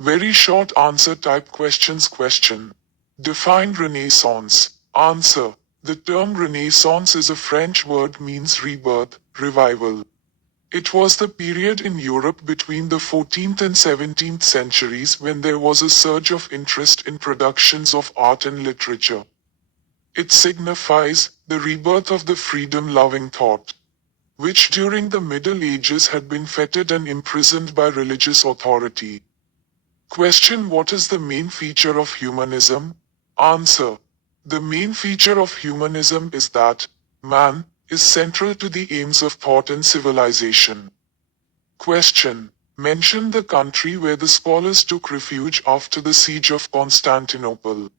Very short answer type questions. Question. Define Renaissance. Answer. The term Renaissance is a French word means rebirth, revival. It was the period in Europe between the 14th and 17th centuries when there was a surge of interest in productions of art and literature. It signifies the rebirth of the freedom-loving thought, which during the Middle Ages had been fettered and imprisoned by religious authority. Question. What is the main feature of humanism? Answer. The main feature of humanism is that man is central to the aims of thought and civilization. Question. Mention the country where the scholars took refuge after the siege of Constantinople.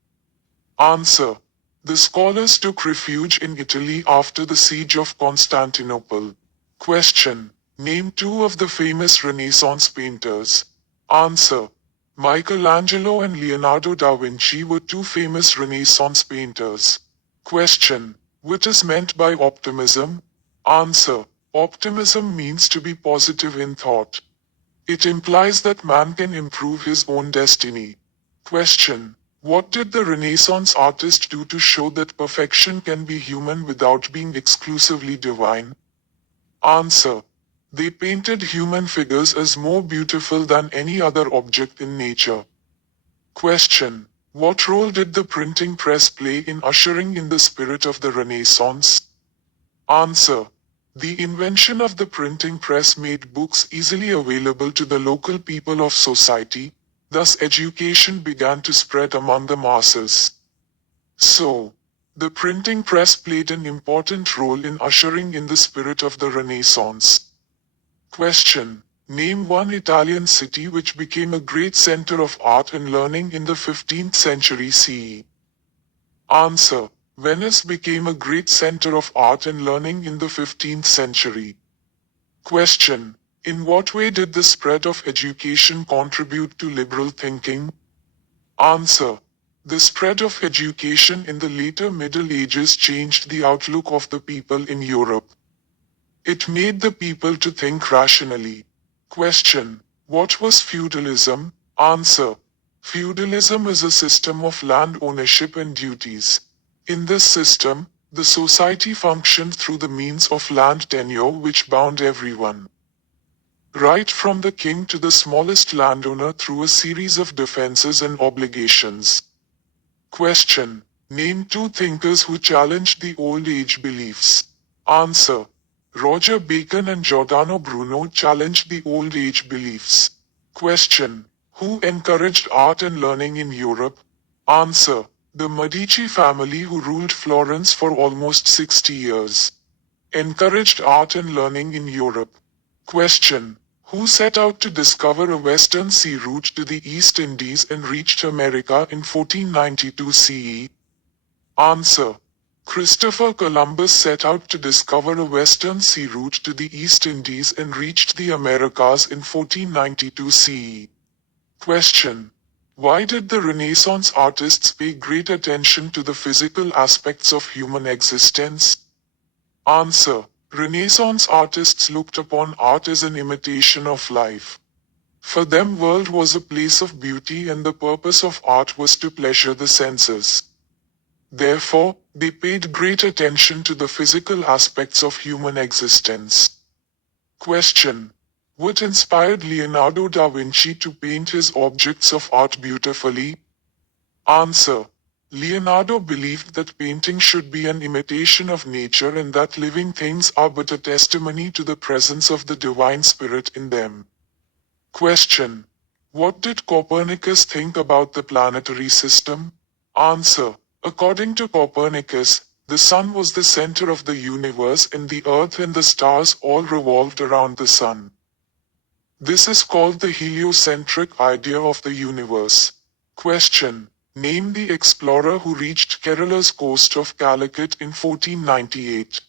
Answer. The scholars took refuge in Italy after the siege of Constantinople. Question. Name two of the famous Renaissance painters. Answer. Michelangelo and Leonardo da Vinci were two famous Renaissance painters. Question. What is meant by optimism? Answer. Optimism means to be positive in thought. It implies that man can improve his own destiny. Question. What did the Renaissance artists do to show that perfection can be human without being exclusively divine? Answer. They painted human figures as more beautiful than any other object in nature. Question. What role did the printing press play in ushering in the spirit of the Renaissance? Answer. The invention of the printing press made books easily available to the local people of society, thus education began to spread among the masses. So, the printing press played an important role in ushering in the spirit of the Renaissance. Question. Name one Italian city which became a great center of art and learning in the 15th century CE. Answer. Venice became a great center of art and learning in the 15th century. Question. In what way did the spread of education contribute to liberal thinking? Answer. The spread of education in the later Middle Ages changed the outlook of the people in Europe. It made the people to think rationally. Question. What was feudalism? Answer. Feudalism is a system of land ownership and duties. In this system, the society functioned through the means of land tenure which bound everyone, right from the king to the smallest landowner, through a series of defenses and obligations. Question. Name two thinkers who challenged the old age beliefs. Answer. Roger Bacon and Giordano Bruno challenged the old age beliefs. Question. Who encouraged art and learning in Europe? Answer. The Medici family, who ruled Florence for almost 60 years, encouraged art and learning in Europe. Question. Who set out to discover a western sea route to the East Indies and reached America in 1492 CE? Answer. Christopher Columbus set out to discover a western sea route to the East Indies and reached the Americas in 1492 CE. Question. Why did the Renaissance artists pay great attention to the physical aspects of human existence? Answer. Renaissance artists looked upon art as an imitation of life. For them, world was a place of beauty and the purpose of art was to pleasure the senses. Therefore, they paid great attention to the physical aspects of human existence. Question. What inspired Leonardo da Vinci to paint his objects of art beautifully? Answer. Leonardo believed that painting should be an imitation of nature and that living things are but a testimony to the presence of the divine spirit in them. Question. What did Copernicus think about the planetary system? Answer. According to Copernicus, the sun was the center of the universe and the earth and the stars all revolved around the sun. This is called the heliocentric idea of the universe. Question. Name the explorer who reached Kerala's coast of Calicut in 1498.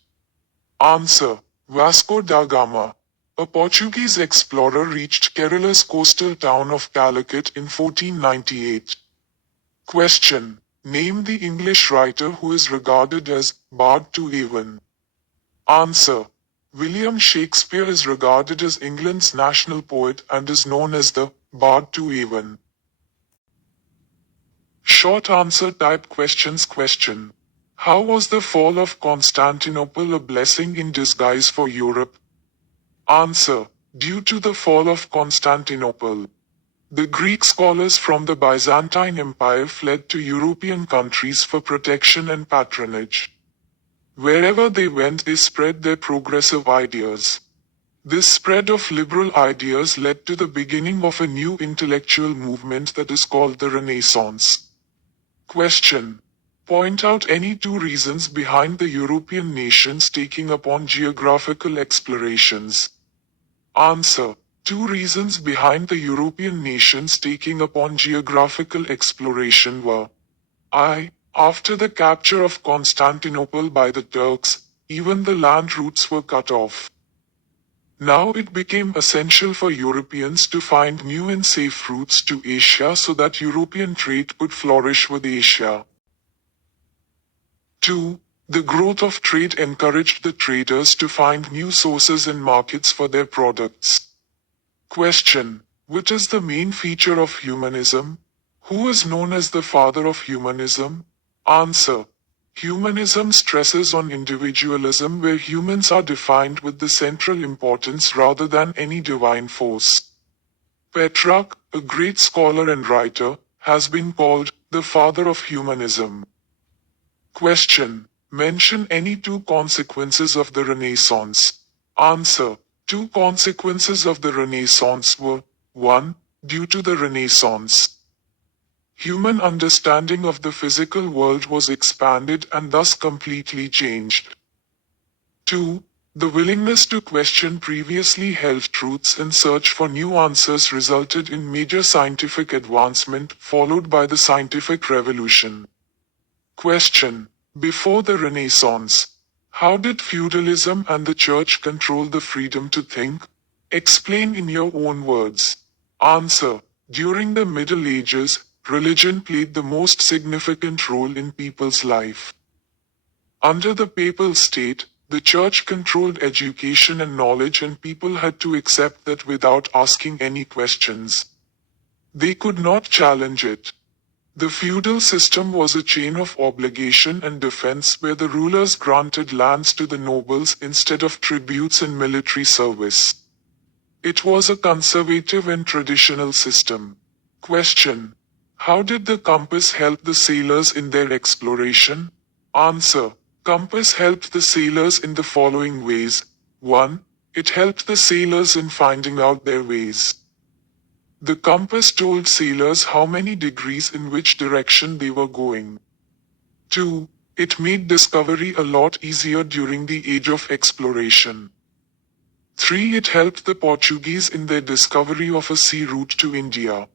Answer. Vasco da Gama. A Portuguese explorer reached Kerala's coastal town of Calicut in 1498. Question. Name the English writer who is regarded as Bard to Avon. Answer. William Shakespeare is regarded as England's national poet and is known as the Bard to Avon. Short answer type questions. Question. How was the fall of Constantinople a blessing in disguise for Europe? Answer. Due to the fall of Constantinople, the Greek scholars from the Byzantine Empire fled to European countries for protection and patronage. Wherever they went, they spread their progressive ideas. This spread of liberal ideas led to the beginning of a new intellectual movement that is called the Renaissance. Question. Point out any two reasons behind the European nations taking upon geographical explorations. Answer. Two reasons behind the European nations taking upon geographical exploration were I. After the capture of Constantinople by the Turks, even the land routes were cut off. Now it became essential for Europeans to find new and safe routes to Asia so that European trade could flourish with Asia. 2. The growth of trade encouraged the traders to find new sources and markets for their products. Question. Which is the main feature of humanism? Who is known as the father of humanism? Answer. Humanism stresses on individualism, where humans are defined with the central importance rather than any divine force. Petrarch, a great scholar and writer, has been called the father of humanism. Question. Mention any two consequences of the Renaissance. Answer. Two consequences of the Renaissance were 1. Due to the Renaissance, human understanding of the physical world was expanded and thus completely changed. 2. The willingness to question previously held truths and search for new answers resulted in major scientific advancement, followed by the scientific revolution. Question. Before the Renaissance, how did feudalism and the church control the freedom to think? Explain in your own words. Answer. During the Middle Ages, religion played the most significant role in people's life. Under the papal state, the church controlled education and knowledge, and people had to accept that without asking any questions. They could not challenge it. The feudal system was a chain of obligation and defense where the rulers granted lands to the nobles instead of tributes and military service. It was a conservative and traditional system. Question. How did the compass help the sailors in their exploration? Answer. Compass helped the sailors in the following ways. 1. It helped the sailors in finding out their ways. The compass told sailors how many degrees in which direction they were going. 2. It made discovery a lot easier during the age of exploration. 3. It helped the Portuguese in their discovery of a sea route to India.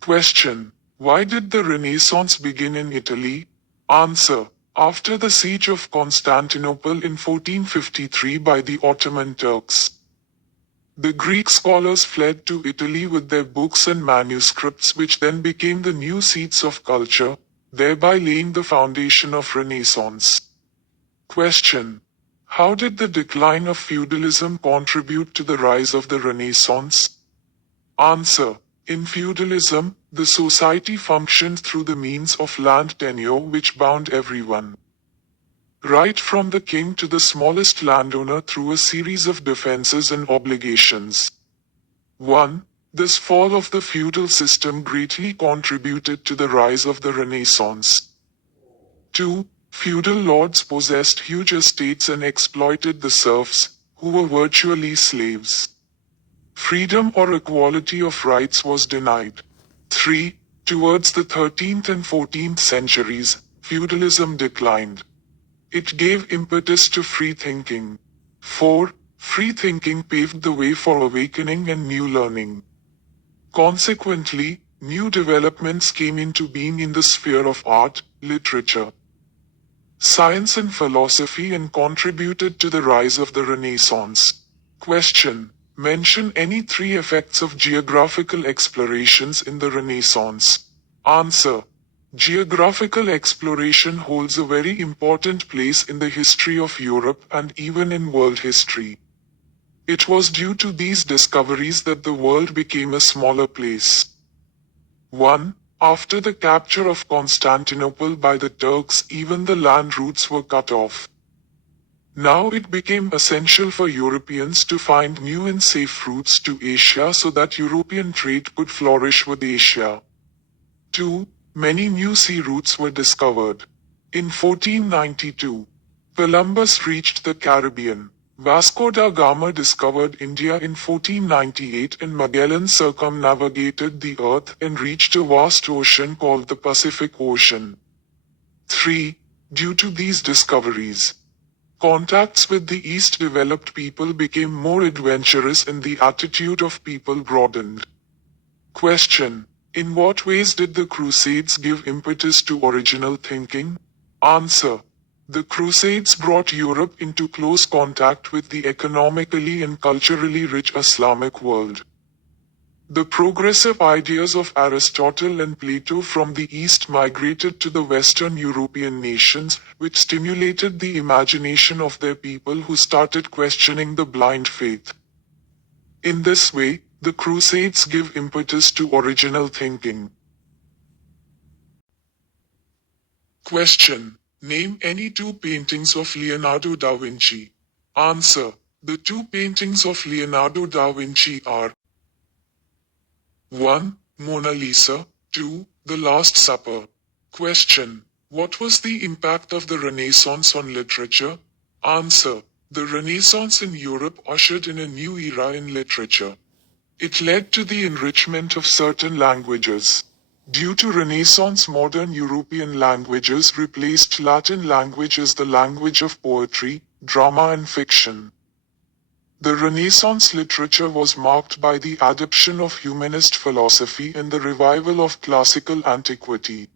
Question. Why did the Renaissance begin in Italy? Answer. After the siege of Constantinople in 1453 by the Ottoman Turks, the Greek scholars fled to Italy with their books and manuscripts, which then became the new seats of culture, thereby laying the foundation of Renaissance. Question. How did the decline of feudalism contribute to the rise of the Renaissance? Answer. In feudalism, the society functioned through the means of land tenure, which bound everyone, right from the king to the smallest landowner, through a series of defenses and obligations. 1. This fall of the feudal system greatly contributed to the rise of the Renaissance. 2. Feudal lords possessed huge estates and exploited the serfs, who were virtually slaves. Freedom or equality of rights was denied. 3. Towards the 13th and 14th centuries, feudalism declined. It gave impetus to free thinking. 4. Free thinking paved the way for awakening and new learning. Consequently, new developments came into being in the sphere of art, literature, science and philosophy, and contributed to the rise of the Renaissance. Question. Mention any three effects of geographical explorations in the Renaissance. Answer. Geographical exploration holds a very important place in the history of Europe and even in world history. It was due to these discoveries that the world became a smaller place. 1. After the capture of Constantinople by the Turks, even the land routes were cut off. Now it became essential for Europeans to find new and safe routes to Asia so that European trade could flourish with Asia. 2. Many new sea routes were discovered. In 1492, Columbus reached the Caribbean. Vasco da Gama discovered India in 1498 and Magellan circumnavigated the earth and reached a vast ocean called the Pacific Ocean. 3. Due to these discoveries, contacts with the East developed people became more adventurous and the attitude of people broadened. Question. In what ways did the Crusades give impetus to original thinking? Answer. The Crusades brought Europe into close contact with the economically and culturally rich Islamic world. The progressive ideas of Aristotle and Plato from the East migrated to the Western European nations, which stimulated the imagination of their people who started questioning the blind faith. In this way, the Crusades give impetus to original thinking. Question. Name any two paintings of Leonardo da Vinci. Answer. The two paintings of Leonardo da Vinci are 1. Mona Lisa. 2. The Last Supper. Question. What was the impact of the Renaissance on literature? Answer. The Renaissance in Europe ushered in a new era in literature. It led to the enrichment of certain languages. Due to Renaissance, modern European languages replaced Latin language as the language of poetry, drama and fiction. The Renaissance literature was marked by the adoption of humanist philosophy and the revival of classical antiquity.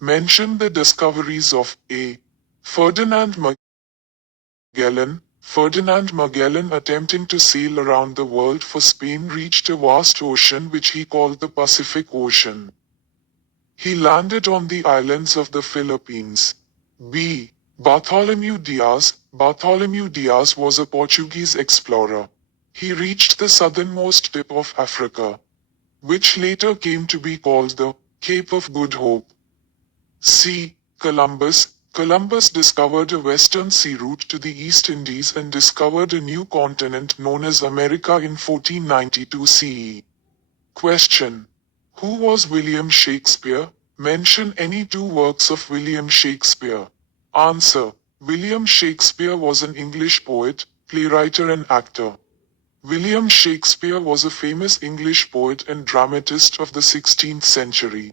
Mention the discoveries of A. Ferdinand Magellan. Ferdinand Magellan, attempting to sail around the world for Spain, reached a vast ocean which he called the Pacific Ocean. He landed on the islands of the Philippines. B. Bartholomew Diaz. Bartholomew Diaz was a Portuguese explorer. He reached the southernmost tip of Africa, which later came to be called the Cape of Good Hope. C. Columbus. Columbus discovered a western sea route to the East Indies and discovered a new continent known as America in 1492 CE. Question. Who was William Shakespeare? Mention any two works of William Shakespeare. Answer. William Shakespeare was an English poet, playwright and actor. William Shakespeare was a famous English poet and dramatist of the 16th century.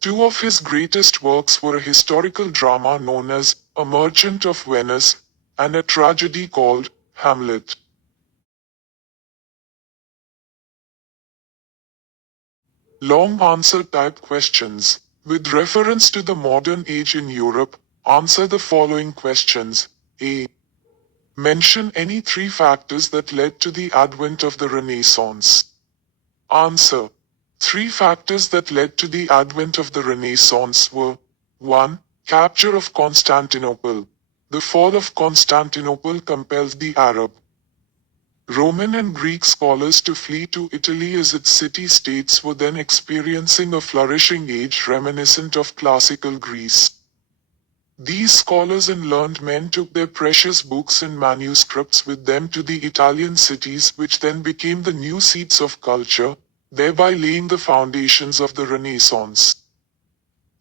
Two of his greatest works were a historical drama known as A Merchant of Venice and a tragedy called Hamlet. Long answer type questions. With reference to the modern age in Europe, answer the following questions. A. Mention any three factors that led to the advent of the Renaissance. Answer. Three factors that led to the advent of the Renaissance were 1. Capture of Constantinople. The fall of Constantinople compelled the Arab, Roman and Greek scholars to flee to Italy as its city-states were then experiencing a flourishing age reminiscent of classical Greece. These scholars and learned men took their precious books and manuscripts with them to the Italian cities, which then became the new seats of culture, thereby laying the foundations of the Renaissance.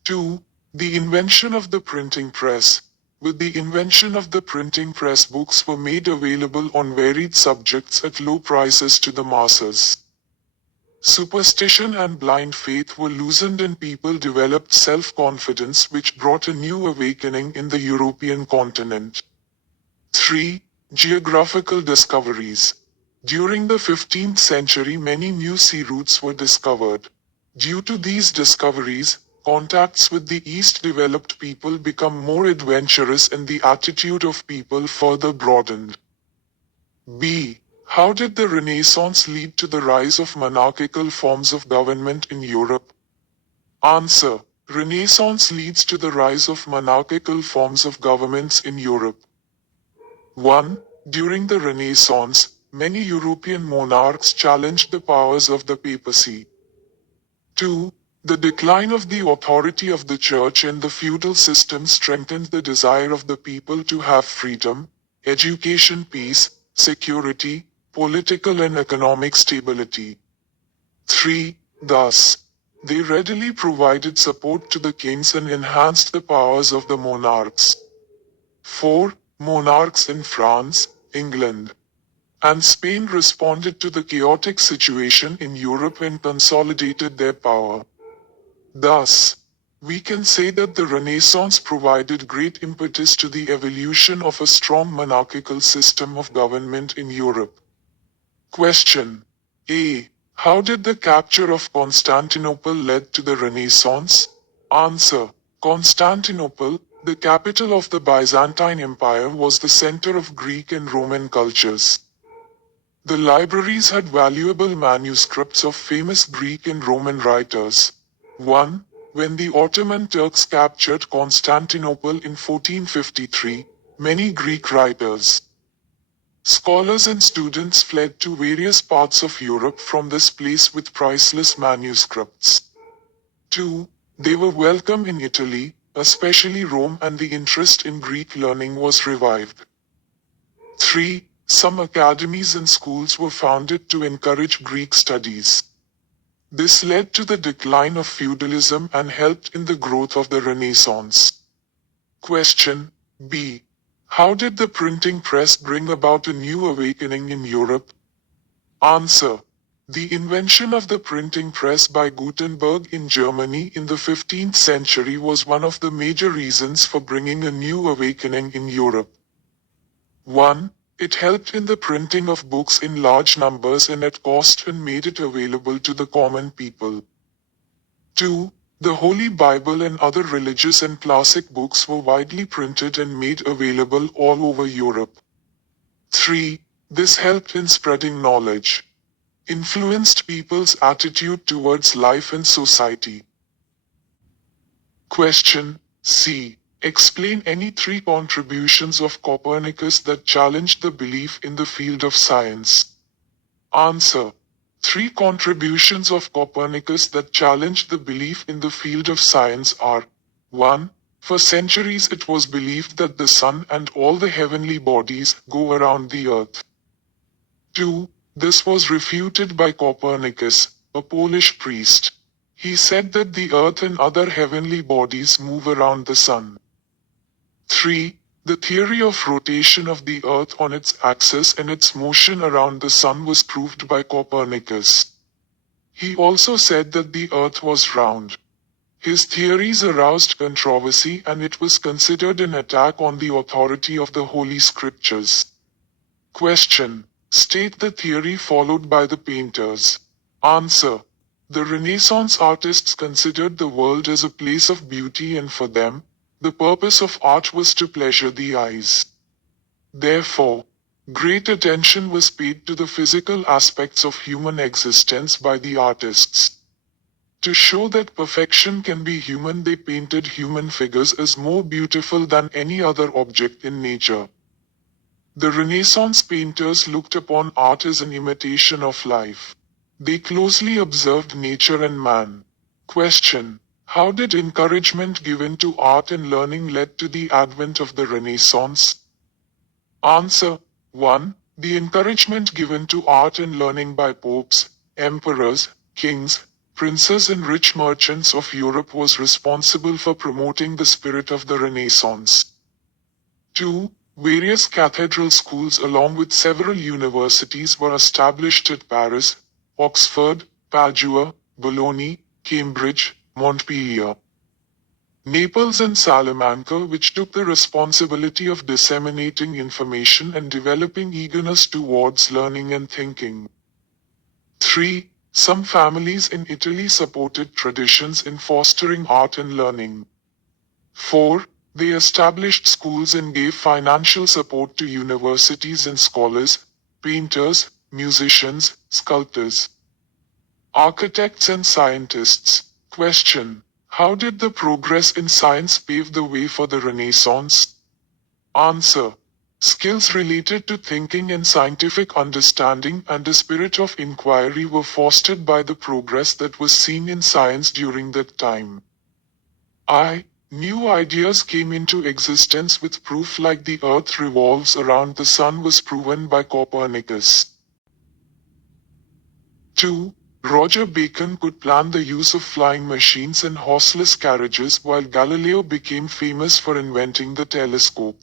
2. The invention of the printing press. With the invention of the printing press, books were made available on varied subjects at low prices to the masses. Superstition and blind faith were loosened and people developed self-confidence, which brought a new awakening in the European continent. 3. Geographical discoveries. During the 15th century, many new sea routes were discovered. Due to these discoveries, contacts with the East developed people become more adventurous and the attitude of people further broadened. B. How did the Renaissance lead to the rise of monarchical forms of government in Europe? Answer. Renaissance leads to the rise of monarchical forms of governments in Europe. 1. During the Renaissance, many European monarchs challenged the powers of the papacy. 2. The decline of the authority of the church and the feudal system strengthened the desire of the people to have freedom, education, peace, security, political and economic stability. 3. Thus, they readily provided support to the kings and enhanced the powers of the monarchs. 4. Monarchs in France, England, and Spain responded to the chaotic situation in Europe and consolidated their power. Thus, we can say that the Renaissance provided great impetus to the evolution of a strong monarchical system of government in Europe. Question. A. How did the capture of Constantinople lead to the Renaissance? Answer. Constantinople, the capital of the Byzantine Empire, was the center of Greek and Roman cultures. The libraries had valuable manuscripts of famous Greek and Roman writers. 1. When the Ottoman Turks captured Constantinople in 1453, many Greek writers, scholars and students fled to various parts of Europe from this place with priceless manuscripts. 2. They were welcome in Italy, especially Rome, and the interest in Greek learning was revived. 3. Some academies and schools were founded to encourage Greek studies. This led to the decline of feudalism and helped in the growth of the Renaissance. Question. B. How did the printing press bring about a new awakening in Europe? Answer. The invention of the printing press by Gutenberg in Germany in the 15th century was one of the major reasons for bringing a new awakening in Europe. 1. It helped in the printing of books in large numbers and at cost and made it available to the common people. 2. The Holy Bible and other religious and classic books were widely printed and made available all over Europe. 3. This helped in spreading knowledge, influenced people's attitude towards life and society. Question. C. Explain any three contributions of Copernicus that challenged the belief in the field of science. Answer. Three contributions of Copernicus that challenged the belief in the field of science are: 1. For centuries it was believed that the sun and all the heavenly bodies go around the earth. 2. This was refuted by Copernicus, a Polish priest. He said that the earth and other heavenly bodies move around the sun. 3. The theory of rotation of the earth on its axis and its motion around the sun was proved by Copernicus. He also said that the earth was round. His theories aroused controversy and it was considered an attack on the authority of the Holy Scriptures. Question. State the theory followed by the painters. Answer. The Renaissance artists considered the world as a place of beauty, and for them, the purpose of art was to pleasure the eyes. Therefore, great attention was paid to the physical aspects of human existence by the artists. To show that perfection can be human, they painted human figures as more beautiful than any other object in nature. The Renaissance painters looked upon art as an imitation of life. They closely observed nature and man. Question. How did encouragement given to art and learning led to the advent of the Renaissance? Answer. 1. The encouragement given to art and learning by popes, emperors, kings, princes and rich merchants of Europe was responsible for promoting the spirit of the Renaissance. 2. Various cathedral schools along with several universities were established at Paris, Oxford, Padua, Bologna, Cambridge, Montpellier, Naples and Salamanca, which took the responsibility of disseminating information and developing eagerness towards learning and thinking. 3. Some families in Italy supported traditions in fostering art and learning. 4. They established schools and gave financial support to universities and scholars, painters, musicians, sculptors, architects and scientists. Question. How did the progress in science pave the way for the Renaissance? Answer. Skills related to thinking and scientific understanding and a spirit of inquiry were fostered by the progress that was seen in science during that time. New ideas came into existence with proof like the earth revolves around the sun was proven by Copernicus. 2. Roger Bacon could plan the use of flying machines and horseless carriages while Galileo became famous for inventing the telescope.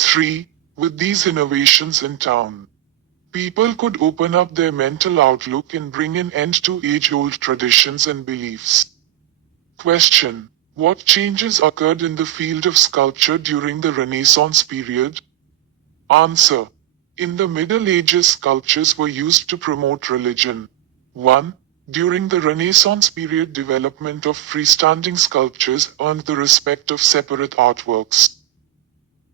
3. With these innovations in town, people could open up their mental outlook and bring an end to age-old traditions and beliefs. Question: what changes occurred in the field of sculpture during the Renaissance period? Answer: in the Middle Ages, sculptures were used to promote religion. 1. During the Renaissance period, development of freestanding sculptures earned the respect of separate artworks.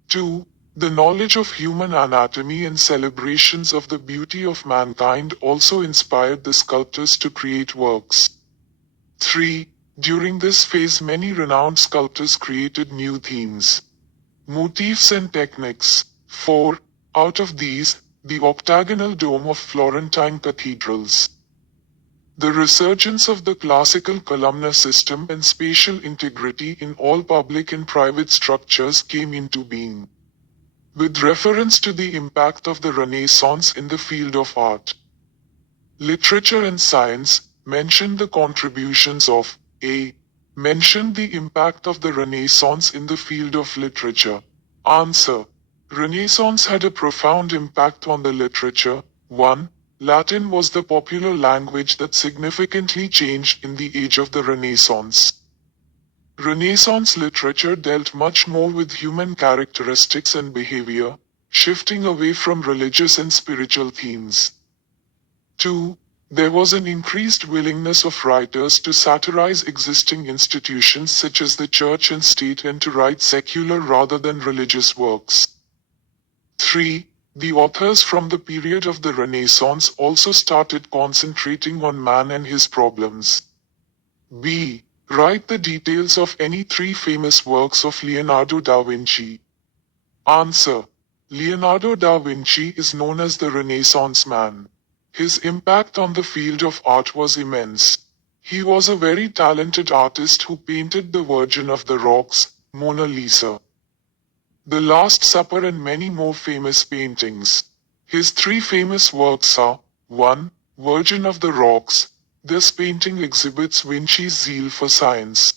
2. The knowledge of human anatomy and celebrations of the beauty of mankind also inspired the sculptors to create works. 3. During this phase, many renowned sculptors created new themes, motifs and techniques. 4. Out of these, the octagonal dome of Florentine cathedrals, the resurgence of the classical columnar system and spatial integrity in all public and private structures came into being. With reference to the impact of the Renaissance in the field of art, literature and science, mention the contributions of A. Mention the impact of the Renaissance in the field of literature. Answer: Renaissance had a profound impact on the literature. 1. Latin was the popular language that significantly changed in the age of the Renaissance. Renaissance literature dealt much more with human characteristics and behavior, shifting away from religious and spiritual themes. 2. There was an increased willingness of writers to satirize existing institutions such as the church and state and to write secular rather than religious works. 3. The authors from the period of the Renaissance also started concentrating on man and his problems. B. Write the details of any 3 famous works of Leonardo da Vinci. Answer: Leonardo da Vinci is known as the Renaissance man. His impact on the field of art was immense. He was a very talented artist who painted the Virgin of the Rocks, Mona Lisa, The Last Supper and many more famous paintings. His 3 famous works are: 1. Virgin of the Rocks. This painting exhibits Vinci's zeal for science,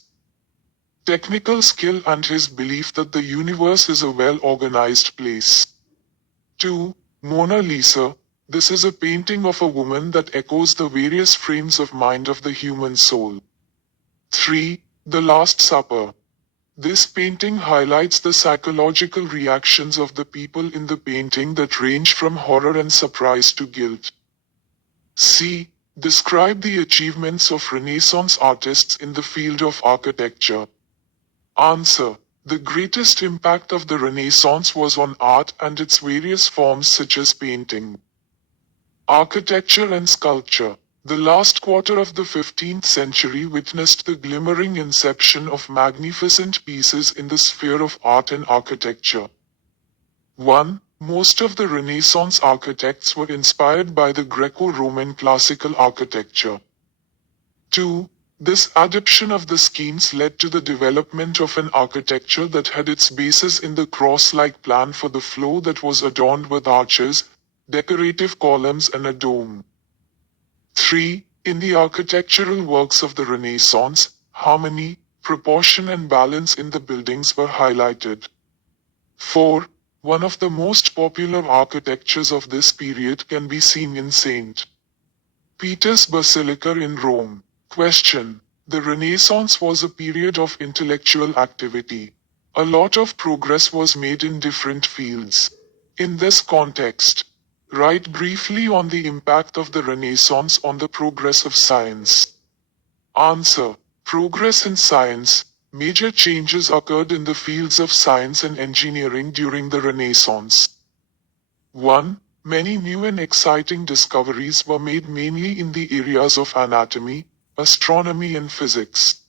technical skill and his belief that the universe is a well-organized place. 2. Mona Lisa. This is a painting of a woman that echoes the various frames of mind of the human soul. 3. The Last Supper. This painting highlights the psychological reactions of the people in the painting that range from horror and surprise to guilt. C. Describe the achievements of Renaissance artists in the field of architecture. Answer: the greatest impact of the Renaissance was on art and its various forms such as painting, architecture and sculpture. The last quarter of the 15th century witnessed the glimmering inception of magnificent pieces in the sphere of art and architecture. 1. Most of the Renaissance architects were inspired by the Greco-Roman classical architecture. 2. This adoption of the schemes led to the development of an architecture that had its basis in the cross-like plan for the floor that was adorned with arches, decorative columns and a dome. 3. In the architectural works of the Renaissance, harmony, proportion and balance in the buildings were highlighted. 4. One of the most popular architectures of this period can be seen in St. Peter's Basilica in Rome. Question: the Renaissance was a period of intellectual activity. A lot of progress was made in different fields. In this context, write briefly on the impact of the Renaissance on the progress of science. Answer: progress in science. Major changes occurred in the fields of science and engineering during the Renaissance. 1. Many new and exciting discoveries were made mainly in the areas of anatomy, astronomy and physics.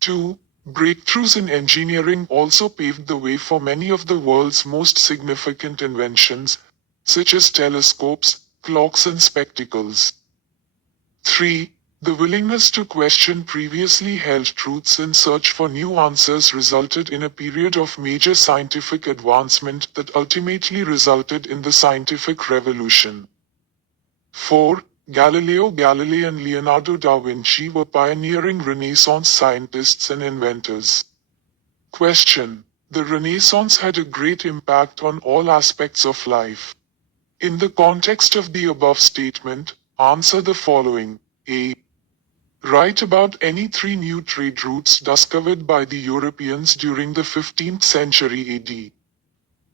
2. Breakthroughs in engineering also paved the way for many of the world's most significant inventions, such as telescopes, clocks and spectacles. 3. The willingness to question previously held truths and search for new answers resulted in a period of major scientific advancement that ultimately resulted in the scientific revolution. 4. Galileo Galilei and Leonardo da Vinci were pioneering Renaissance scientists and inventors. Question. The Renaissance had a great impact on all aspects of life. In the context of the above statement, answer the following. A. Write about any 3 new trade routes discovered by the Europeans during the 15th century AD.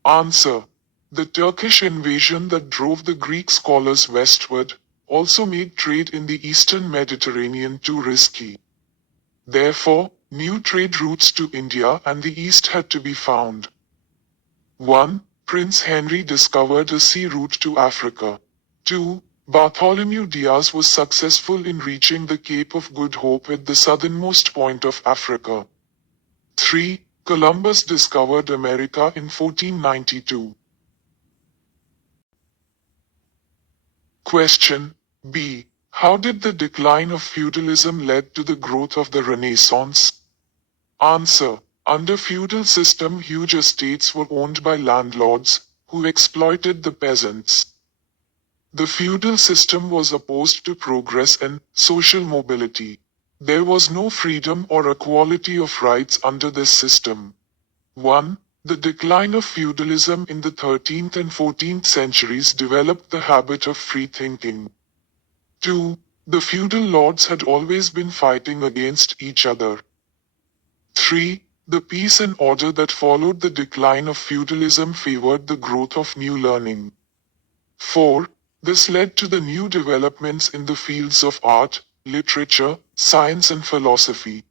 Answer. The Turkish invasion that drove the Greek scholars westward also made trade in the eastern Mediterranean too risky. Therefore, new trade routes to India and the east had to be found. 1. Prince Henry discovered a sea route to Africa. 2. Bartholomew Diaz was successful in reaching the Cape of Good Hope at the southernmost point of Africa. 3. Columbus discovered America in 1492. Question B. How did the decline of feudalism lead to the growth of the Renaissance? Answer. Under feudal system, huge estates were owned by landlords, who exploited the peasants. The feudal system was opposed to progress and social mobility. There was no freedom or equality of rights under this system. 1. The decline of feudalism in the 13th and 14th centuries developed the habit of free thinking. 2. The feudal lords had always been fighting against each other. 3. The peace and order that followed the decline of feudalism favored the growth of new learning. 4. This led to the new developments in the fields of art, literature, science and philosophy.